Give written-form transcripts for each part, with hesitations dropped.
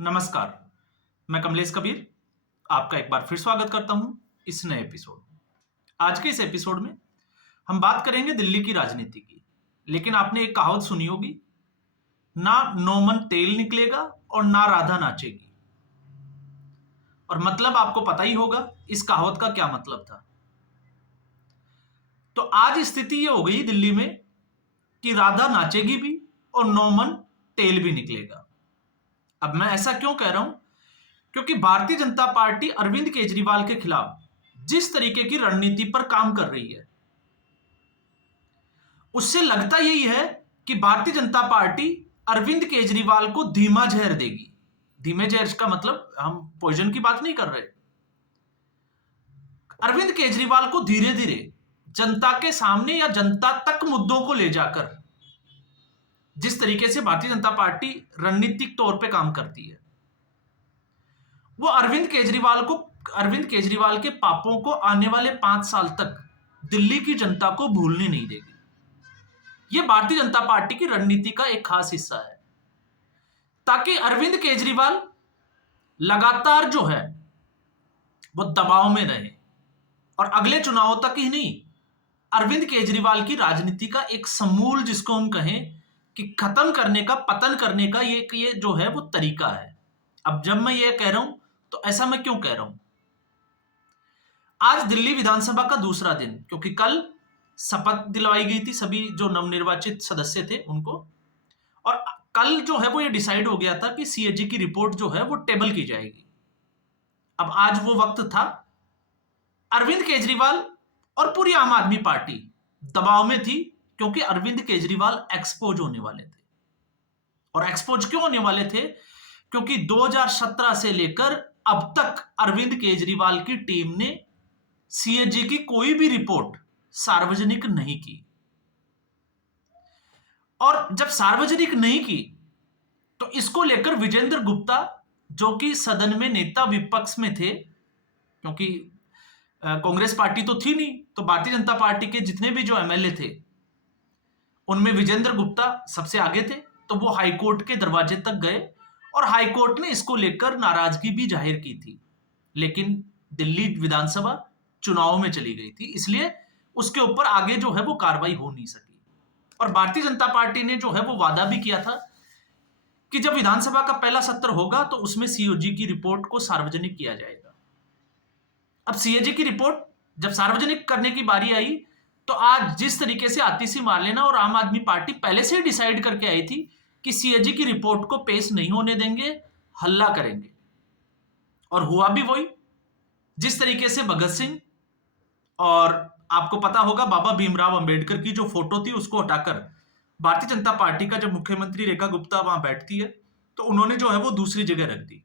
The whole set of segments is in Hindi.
नमस्कार, मैं कमलेश कबीर आपका एक बार फिर स्वागत करता हूं इस नए एपिसोड में। आज के इस एपिसोड में हम बात करेंगे दिल्ली की राजनीति की। लेकिन आपने एक कहावत सुनी होगी, ना नोमन तेल निकलेगा और ना राधा नाचेगी। और मतलब आपको पता ही होगा इस कहावत का क्या मतलब था। तो आज स्थिति ये हो गई दिल्ली में कि राधा नाचेगी भी और नोमन तेल भी निकलेगा। अब मैं ऐसा क्यों कह रहा हूं? क्योंकि भारतीय जनता पार्टी अरविंद केजरीवाल के खिलाफ जिस तरीके की रणनीति पर काम कर रही है, उससे लगता यही है कि भारतीय जनता पार्टी अरविंद केजरीवाल को धीमा जहर देगी। धीमे जहर का मतलब हम पॉइजन की बात नहीं कर रहे। अरविंद केजरीवाल को धीरे धीरे जनता के सामने या जनता तक मुद्दों को ले जाकर जिस तरीके से भारतीय जनता पार्टी रणनीतिक तौर पे काम करती है, वो अरविंद केजरीवाल के पापों को आने वाले 5 साल तक दिल्ली की जनता को भूलने नहीं देगी। यह भारतीय जनता पार्टी की रणनीति का एक खास हिस्सा है, ताकि अरविंद केजरीवाल लगातार जो है वो दबाव में रहे और अगले चुनावों तक ही नहीं, अरविंद केजरीवाल की राजनीति का एक समूल, जिसको हम कहें कि खत्म करने का, पतन करने का ये जो है वो तरीका है। अब जब मैं ये कह रहा हूं तो ऐसा मैं क्यों कह रहा हूं? आज दिल्ली विधानसभा का दूसरा दिन, क्योंकि कल शपथ दिलवाई गई थी सभी जो नवनिर्वाचित सदस्य थे उनको, और कल जो है वो ये डिसाइड हो गया था कि सीएजी की रिपोर्ट जो है वो टेबल की जाएगी। अब आज वो वक्त था। अरविंद केजरीवाल और पूरी आम आदमी पार्टी दबाव में थी, क्योंकि अरविंद केजरीवाल एक्सपोज होने वाले थे। और एक्सपोज क्यों होने वाले थे? क्योंकि 2017 से लेकर अब तक अरविंद केजरीवाल की टीम ने सीएजी की कोई भी रिपोर्ट सार्वजनिक नहीं की। और जब सार्वजनिक नहीं की तो इसको लेकर विजेंद्र गुप्ता, जो कि सदन में नेता विपक्ष में थे, क्योंकि कांग्रेस पार्टी तो थी नहीं, तो भारतीय जनता पार्टी के जितने भी जो एमएलए थे उनमें विजेंद्र गुप्ता सबसे आगे थे, तो वो हाईकोर्ट के दरवाजे तक गए और हाईकोर्ट ने इसको लेकर नाराजगी भी जाहिर की थी। लेकिन दिल्ली विधानसभा चुनाव में चली गई थी, इसलिए उसके ऊपर आगे जो है वो कार्रवाई हो नहीं सकी। और भारतीय जनता पार्टी ने जो है वो वादा भी किया था कि जब विधानसभा का पहला सत्र होगा तो उसमें सीओजी की रिपोर्ट को सार्वजनिक किया जाएगा। अब सीएजी की रिपोर्ट जब सार्वजनिक करने की बारी आई, तो आज जिस तरीके से आतिशी मार्लेना और आम आदमी पार्टी पहले से ही डिसाइड करके आई थी कि सीएजी की रिपोर्ट को पेश नहीं होने देंगे, हल्ला करेंगे, और हुआ भी वही। जिस तरीके से भगत सिंह, और आपको पता होगा बाबा भीमराव अंबेडकर की जो फोटो थी उसको हटाकर भारतीय जनता पार्टी का जब मुख्यमंत्री रेखा गुप्ता वहां बैठती है तो उन्होंने जो है वो दूसरी जगह रख दी,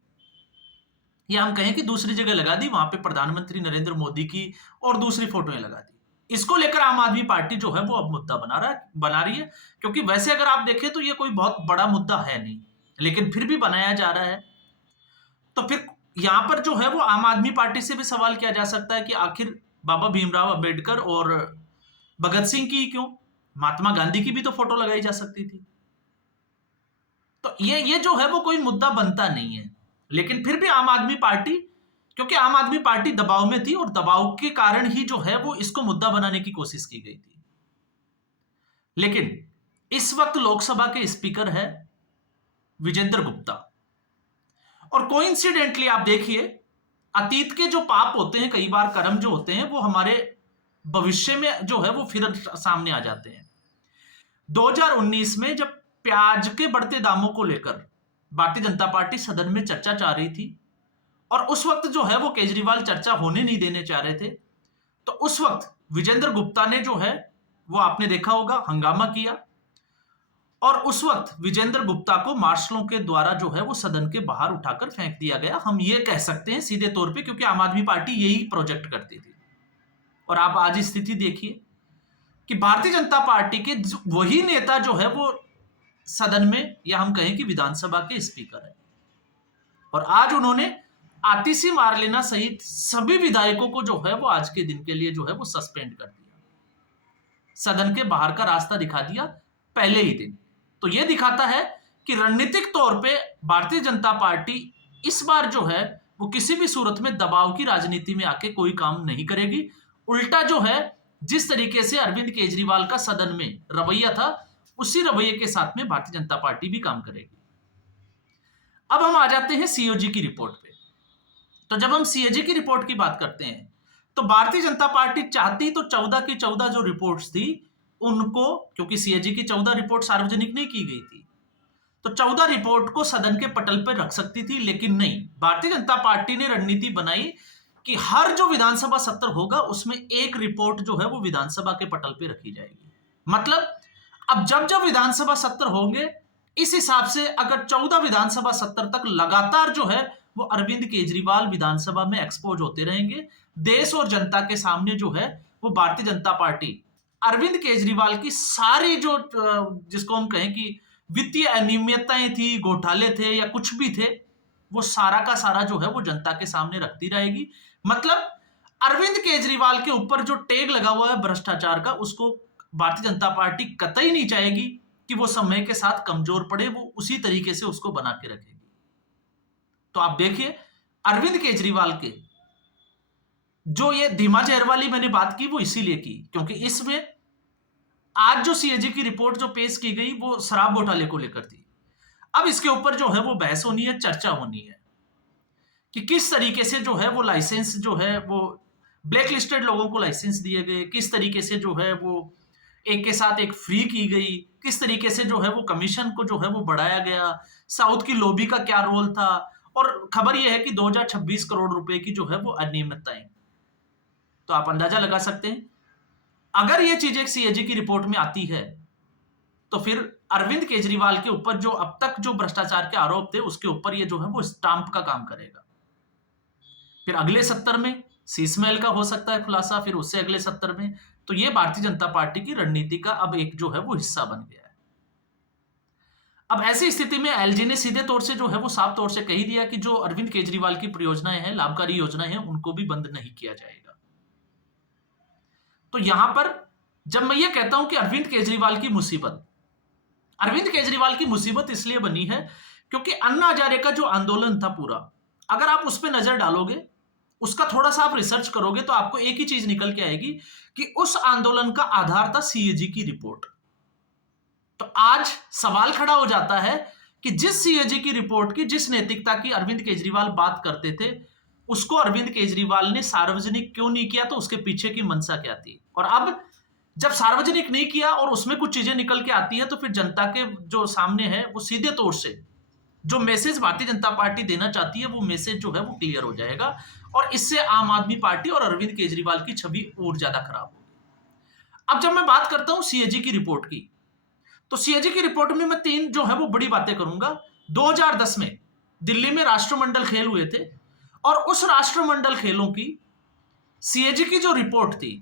या हम कहें कि दूसरी जगह लगा दी, वहां पे प्रधानमंत्री नरेंद्र मोदी की और दूसरी फोटोएं लगा दी। इसको लेकर आम आदमी पार्टी जो है वो अब मुद्दा बना रही है, क्योंकि वैसे अगर आप देखें तो ये कोई बहुत बड़ा मुद्दा है नहीं, लेकिन फिर भी बनाया जा रहा है। तो फिर यहां पर जो है वो आम आदमी पार्टी से भी सवाल किया जा सकता है कि आखिर बाबा भीमराव अंबेडकर और भगत सिंह की क्यों, महात्मा गांधी की भी तो फोटो लगाई जा सकती थी। तो ये जो है वो कोई मुद्दा बनता नहीं है, लेकिन फिर भी आम आदमी पार्टी, क्योंकि आम आदमी पार्टी दबाव में थी और दबाव के कारण ही जो है वो इसको मुद्दा बनाने की कोशिश की गई थी। लेकिन इस वक्त लोकसभा के स्पीकर है विजेंद्र गुप्ता, और कोइंसिडेंटली आप देखिए, अतीत के जो पाप होते हैं, कई बार कर्म जो होते हैं, वो हमारे भविष्य में जो है वो फिर सामने आ जाते हैं। 2019 में जब प्याज के बढ़ते दामों को लेकर भारतीय जनता पार्टी सदन में चर्चा चाह रही थी, और उस वक्त जो है वो केजरीवाल चर्चा होने नहीं देने चाह रहे थे, तो उस वक्त विजेंद्र गुप्ता ने जो है वो, आपने देखा होगा, हंगामा किया, और उस वक्त विजेंद्र गुप्ता को मार्शलों के द्वारा जो है वो सदन के बाहर उठाकर फेंक दिया गया। हम ये कह सकते हैं सीधे तौर पे, क्योंकि आम आदमी पार्टी यही प्रोजेक्ट करती थी। और आप आज स्थिति देखिए कि भारतीय जनता पार्टी के वही नेता जो है वो सदन में, या हम कहें कि विधानसभा के स्पीकर है, और आज उन्होंने आतिशी मार्लेना सहित सभी विधायकों को जो है वो आज के दिन के लिए जो है वो सस्पेंड कर दिया, सदन के बाहर का रास्ता दिखा दिया पहले ही दिन। तो यह दिखाता है कि रणनीतिक तौर पे भारतीय जनता पार्टी इस बार जो है वो किसी भी सूरत में दबाव की राजनीति में आके कोई काम नहीं करेगी। उल्टा जो है, जिस तरीके से अरविंद केजरीवाल का सदन में रवैया था, उसी रवैये के साथ में भारतीय जनता पार्टी भी काम करेगी। अब हम आ जाते हैं सीओजी की रिपोर्ट पे। तो जब हम सीएजी की रिपोर्ट की बात करते हैं, तो भारतीय जनता पार्टी चाहती तो 14 की 14 जो रिपोर्ट्स थी उनको, क्योंकि सीएजी की 14 रिपोर्ट सार्वजनिक नहीं की गई थी, तो 14 रिपोर्ट को सदन के पटल पर रख सकती थी, लेकिन नहीं। भारतीय जनता पार्टी ने रणनीति बनाई कि हर जो विधानसभा सत्र होगा उसमें एक रिपोर्ट जो है वो विधानसभा के पटल पे रखी जाएगी। मतलब अब जब जब विधानसभा सत्र होंगे, इस हिसाब से अगर 14 विधानसभा सत्र तक लगातार जो है वो अरविंद केजरीवाल विधानसभा में एक्सपोज होते रहेंगे, देश और जनता के सामने जो है वो भारतीय जनता पार्टी अरविंद केजरीवाल की सारी जो जिसको हम कहें कि वित्तीय अनियमितताएं थी, घोटाले थे या कुछ भी थे, वो सारा का सारा जो है वो जनता के सामने रखती रहेगी। मतलब अरविंद केजरीवाल के ऊपर जो टैग लगा हुआ है भ्रष्टाचार का, उसको भारतीय जनता पार्टी कतई नहीं चाहेगी कि वो समय के साथ कमजोर पड़े, वो उसी तरीके से उसको बना के रखेगी। तो आप देखिए, अरविंद केजरीवाल के जो ये धीमा जहर वाली मैंने बात की वो इसीलिए की क्योंकि इसमें आज जो सीएजी की रिपोर्ट जो पेश की गई वो शराब घोटाले को लेकर थी। अब इसके ऊपर जो है वो बहस होनी है, चर्चा होनी है कि किस तरीके से जो है वो लाइसेंस जो है वो ब्लैक लिस्टेड लोगों को लाइसेंस दिए गए, किस तरीके से जो है वो एक के साथ एक फ्री की गई, किस तरीके से जो है वो कमीशन को जो है वो बढ़ाया गया, साउथ की लॉबी का क्या रोल था, और खबर यह है कि 2026 करोड़ रुपए की जो है वो अनियमितताएं। तो आप अंदाजा लगा सकते हैं, अगर ये चीजें सीएजी की रिपोर्ट में आती है तो फिर अरविंद केजरीवाल के ऊपर जो अब तक जो भ्रष्टाचार के आरोप थे उसके ऊपर ये जो है वो स्टाम्प का काम करेगा। फिर अगले सत्र में शीशमहल का हो सकता है खुलासा, फिर उससे अगले सत्र में। तो ये भारतीय जनता पार्टी की रणनीति का अब एक जो है वो हिस्सा बन गया है। अब ऐसी स्थिति में एलजी ने सीधे तौर से जो है वो साफ तौर से कही दिया कि जो अरविंद केजरीवाल की परियोजनाएं हैं, लाभकारी योजनाएं हैं, उनको भी बंद नहीं किया जाएगा। तो यहां पर जब मैं ये कहता हूं कि अरविंद केजरीवाल की मुसीबत इसलिए बनी है क्योंकि अन्ना हजारे का जो आंदोलन था पूरा, अगर आप उस पर नजर डालोगे, उसका थोड़ा सा आप रिसर्च करोगे तो आपको एक ही चीज निकल के आएगी कि उस आंदोलन का आधार था सीएजी की रिपोर्ट। तो आज सवाल खड़ा हो जाता है कि जिस सीएजी की रिपोर्ट की, जिस नैतिकता की अरविंद केजरीवाल बात करते थे, उसको अरविंद केजरीवाल ने सार्वजनिक क्यों नहीं किया, तो उसके पीछे की मंशा क्या थी। और अब जब सार्वजनिक नहीं किया और उसमें कुछ चीजें निकल के आती है तो फिर जनता के जो सामने है वो सीधे तौर से जो मैसेज भारतीय जनता पार्टी देना चाहती है वो मैसेज जो है वो क्लियर हो जाएगा, और इससे आम आदमी पार्टी और अरविंद केजरीवाल की छवि और ज्यादा खराब होगी। अब जब मैं बात करता हूं सीएजी की रिपोर्ट की, तो सीएजी की रिपोर्ट में मैं 3 जो है वो बड़ी बातें करूंगा। 2010 में दिल्ली में राष्ट्रमंडल खेल हुए थे, और उस राष्ट्रमंडल खेलों की सीएजी की जो रिपोर्ट थी,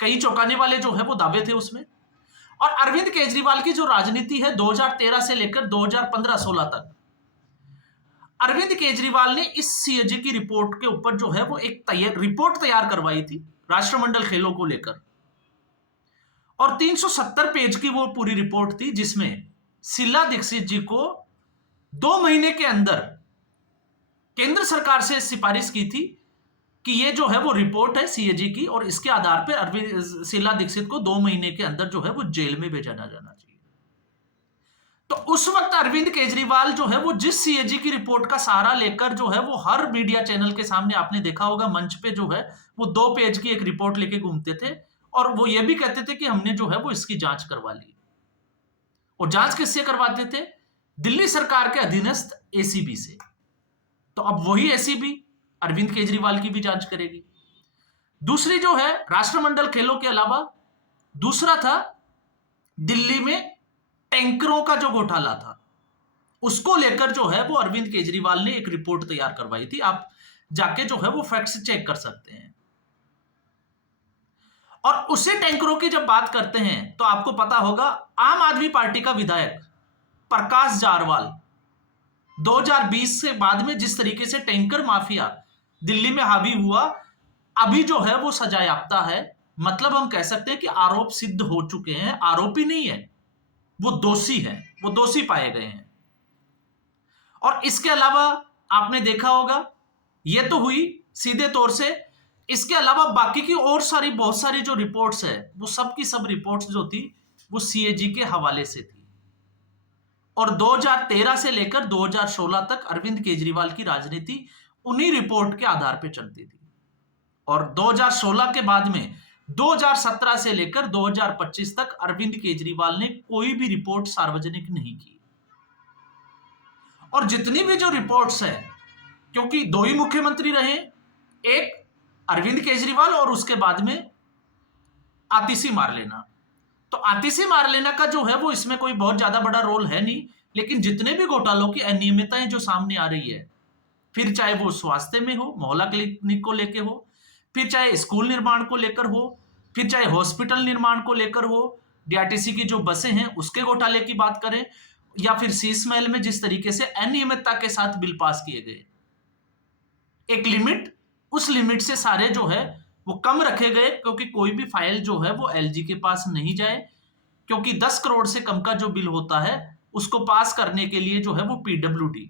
कई चौंकाने वाले जो है वो दावे थे उसमें। और अरविंद केजरीवाल की जो राजनीति है 2013 से लेकर 2015-16 तक, अरविंद केजरीवाल ने इस सीएजी की रिपोर्ट के ऊपर जो है वो एक रिपोर्ट तैयार करवाई थी राष्ट्रमंडल खेलों को लेकर, और 370 पेज की वो पूरी रिपोर्ट थी, जिसमें शीला दीक्षित जी को 2 महीने के अंदर केंद्र सरकार से सिफारिश की थी कि ये जो है वो रिपोर्ट है सीएजी की, और इसके आधार पर अरविंद शीला दीक्षित को 2 महीने के अंदर जो है वो जेल में भेजा जाना चाहिए। तो उस वक्त अरविंद केजरीवाल जो है वो जिस सीएजी की रिपोर्ट का सहारा लेकर जो है वो हर मीडिया चैनल के सामने, आपने देखा होगा मंच पे जो है वो 2 पेज की एक रिपोर्ट लेके घूमते थे, और वो ये भी कहते थे कि हमने जो है वो इसकी जांच करवा ली। और जांच किससे करवाते थे? दिल्ली सरकार के अधीनस्थ एसीबी से। तो अब वही एसीबी अरविंद केजरीवाल की भी जांच करेगी। दूसरी जो है राष्ट्रमंडल खेलों के अलावा दूसरा था दिल्ली में टैंकरों का जो घोटाला था, उसको लेकर जो है वो अरविंद केजरीवाल ने एक रिपोर्ट तैयार करवाई थी। आप जाके जो है वो फैक्ट्स चेक कर सकते हैं। और उसी टैंकरों की जब बात करते हैं तो आपको पता होगा, आम आदमी पार्टी का विधायक प्रकाश जारवाल 2020 से बाद में जिस तरीके से टैंकर माफिया दिल्ली में हावी हुआ, अभी जो है वो सजायाफ्ता है। मतलब हम कह सकते हैं कि आरोप सिद्ध हो चुके हैं, आरोपी नहीं है। वो दोषी हैं, वो दोषी पाए गए हैं। और इसके अलावा आपने देखा होगा, ये तो हुई सीधे तौर से, इसके अलावा बाकी की और सारी बहुत सारी जो रिपोर्ट्स है, वो सब की सब रिपोर्ट्स जो थी वो सीएजी के हवाले से थी। और 2013 से लेकर 2016 तक अरविंद केजरीवाल की राजनीति उन्हीं रिपोर्ट के आधार पर चलती थी। और 2016 के बाद में 2017 से लेकर 2025 तक अरविंद केजरीवाल ने कोई भी रिपोर्ट सार्वजनिक नहीं की। और जितनी भी जो रिपोर्ट्स है, क्योंकि दो ही मुख्यमंत्री रहे, एक अरविंद केजरीवाल और उसके बाद में आतिशी मारलेना। तो आतिशी मारलेना का जो है वो इसमें कोई बहुत ज्यादा बड़ा रोल है नहीं, लेकिन जितने भी घोटालों की अनियमितताएं जो सामने आ रही है, फिर चाहे वो स्वास्थ्य में हो, मोहल्ला क्लिनिक को लेकर हो, फिर चाहे स्कूल निर्माण को लेकर हो, फिर चाहे हॉस्पिटल निर्माण को लेकर हो, डीआरटीसी की जो बसें हैं उसके घोटाले की बात करें, या फिर शीश महल में जिस तरीके से अनियमितता के साथ बिल पास किए गए, एक लिमिट, उस लिमिट से सारे जो है वो कम रखे गए, क्योंकि कोई भी फाइल जो है वो एलजी के पास नहीं जाए, क्योंकि 10 करोड़ से कम का जो बिल होता है उसको पास करने के लिए जो है वो पीडब्ल्यूडी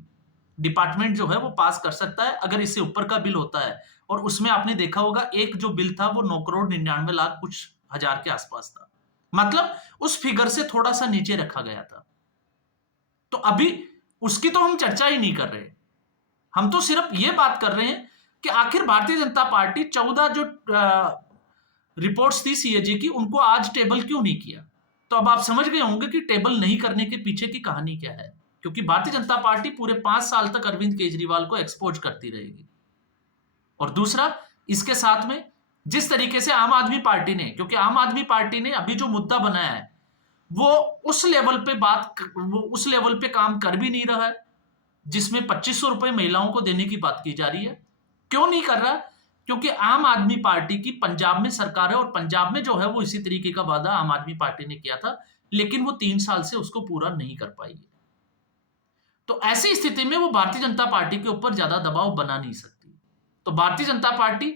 डिपार्टमेंट जो है वो पास कर सकता है। अगर इससे ऊपर का बिल होता है, और उसमें आपने देखा होगा एक जो बिल था वो 9 करोड़ 99 लाख कुछ हजार के आसपास था, मतलब उस फिगर से थोड़ा सा नीचे रखा गया था। तो अभी उसकी तो हम चर्चा ही नहीं कर रहे, हम तो सिर्फ ये बात कर रहे हैं कि आखिर भारतीय जनता पार्टी 14 जो रिपोर्ट्स थी सीएजी की, उनको आज टेबल क्यों नहीं किया। तो अब आप समझ गए होंगे कि टेबल नहीं करने के पीछे की कहानी क्या है, क्योंकि भारतीय जनता पार्टी पूरे 5 साल तक अरविंद केजरीवाल को एक्सपोज करती रहेगी। और दूसरा, इसके साथ में जिस तरीके से आम आदमी पार्टी ने, क्योंकि आम आदमी पार्टी ने अभी जो मुद्दा बनाया है वो उस लेवल पे काम कर भी नहीं रहा है, जिसमें 2500 रुपए महिलाओं को देने की बात की जा रही है। क्यों नहीं कर रहा? क्योंकि आम आदमी पार्टी की पंजाब में सरकार है, और पंजाब में जो है वो इसी तरीके का वादा आम आदमी पार्टी ने किया था, लेकिन वो 3 साल से उसको पूरा नहीं कर पाई है। तो ऐसी स्थिति में वो भारतीय जनता पार्टी के ऊपर ज्यादा दबाव बना नहीं सकती। तो Bharatiya Janata party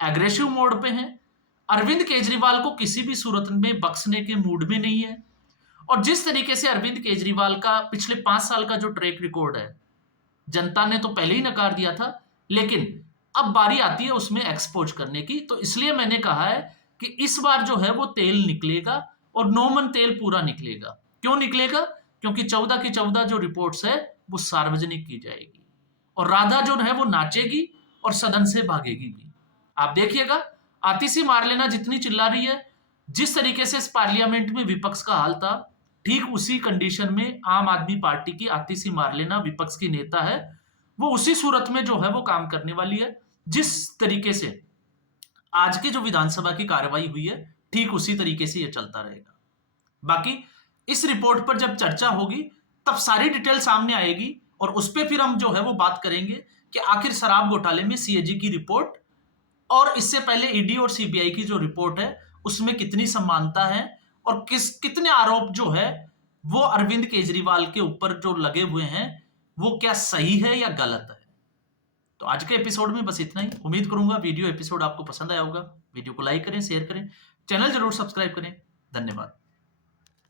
aggressive mode पे है, अरविंद केजरीवाल को किसी भी सूरत में बख्शने के मूड में नहीं है। और जिस तरीके से अरविंद केजरीवाल का पिछले 5 साल का जो ट्रैक रिकॉर्ड है, जनता ने तो पहले ही नकार दिया था, लेकिन अब बारी आती है उसमें एक्सपोज करने की। तो इसलिए मैंने कहा है कि इस बार जो है वो तेल निकलेगा, और 9 मन तेल पूरा निकलेगा। क्यों निकलेगा? क्योंकि 14 की 14 जो रिपोर्ट्स है वो सार्वजनिक की जाएगी, और राधा जो है वो नाचेगी और सदन से भागेगी भी। आप देखिएगा, आतिशी मारलेना जितनी चिल्ला रही है, जिस तरीके से इस पार्लियामेंट में विपक्ष का हाल था, ठीक उसी कंडीशन में आम आदमी पार्टी की आतिशी मारलेना विपक्ष की नेता है, वो उसी सूरत में जो है वो काम करने वाली है। जिस तरीके से आज की जो विधानसभा की कार्रवाई हुई है, ठीक उसी तरीके से ये चलता रहेगा। बाकी इस रिपोर्ट पर जब चर्चा होगी तब सारी डिटेल सामने आएगी, और उस पर फिर हम जो है वो बात करेंगे कि आखिर शराब घोटाले में सीएजी की रिपोर्ट और इससे पहले ईडी और सीबीआई की जो रिपोर्ट है उसमें कितनी समानता है, और कितने आरोप जो है वो अरविंद केजरीवाल के ऊपर जो लगे हुए हैं वो क्या सही है या गलत है। तो आज के एपिसोड में बस इतना ही। उम्मीद करूंगा वीडियो एपिसोड आपको पसंद आया होगा। वीडियो को लाइक करें, शेयर करें, चैनल जरूर सब्सक्राइब करें। धन्यवाद।